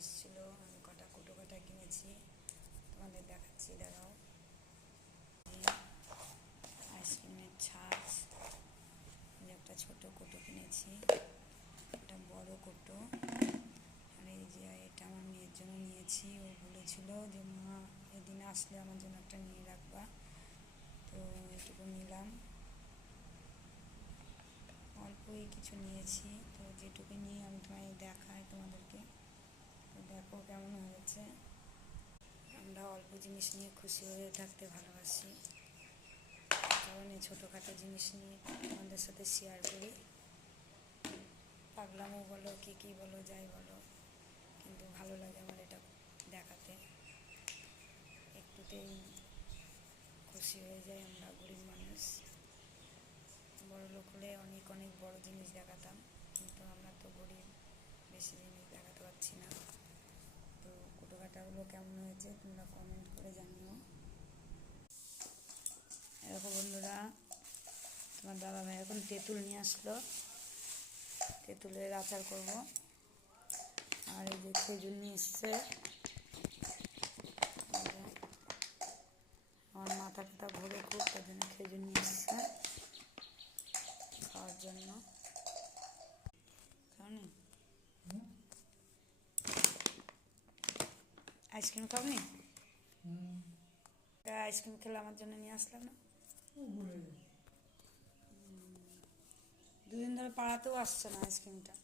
এসেছিল, আমি কটা কুটো কাটা কিনেছি, তোমাদের দেখাচ্ছি, দাঁড়াও। আইসক্রিমের ছাঁচ, একটা ছোট কুটো কিনেছি, একটা বড় কুটো, আর এই যে এটা আমার মেয়ের জন্য নিয়েছি। ও বলেছিল যে মা এদিন আসলে আমার জন্য একটা নিয়ে রাখবা, তো এটুকু নিলাম। অল্পই কিছু নিয়েছি, তো যেটুকু নিয়ে আমি তোমায় দেখাই তোমাদেরকে, তো দেখো কেমন হয়েছে। আমরা অল্প জিনিস নিয়ে খুশি হয়ে থাকতে ভালোবাসি, কারণ এই ছোটোখাটো জিনিস নিয়ে আমাদের সাথে শেয়ার করি। পাগলামও বলো, কী বলো, যাই বলো, কিন্তু ভালো লাগে আমার এটা দেখাতে। একটুতেই খুশি হয়ে যায় আমরা, গরিব মানুষ। বড় লোক হলে অনেক অনেক বড় জিনিস দেখাতাম, কিন্তু আমরা তো গরিব, বেশি জিনিস দেখাতে পারছি না। তো কুটো কাটাগুলো কেমন হয়েছে তোমরা কমেন্ট করে জানিও। এরকম বন্ধুরা, তোমার দাদা ভাই এখন তেঁতুল নিয়ে আসলো, তেঁতুলের আচার করব। আর এই যে খেজুর নিয়ে এসছে, আমার মাথা টাথা ঘুরে খুব, তার জন্য খেজুর নিয়ে এসছে খাওয়ার জন্য। খাওনি আইসক্রিম? খাওনি? আইসক্রিম খেলে আমার জন্য নিয়ে আসলাম না। দুদিন ধরে পাড়াতেও আসছে না আইসক্রিমটা।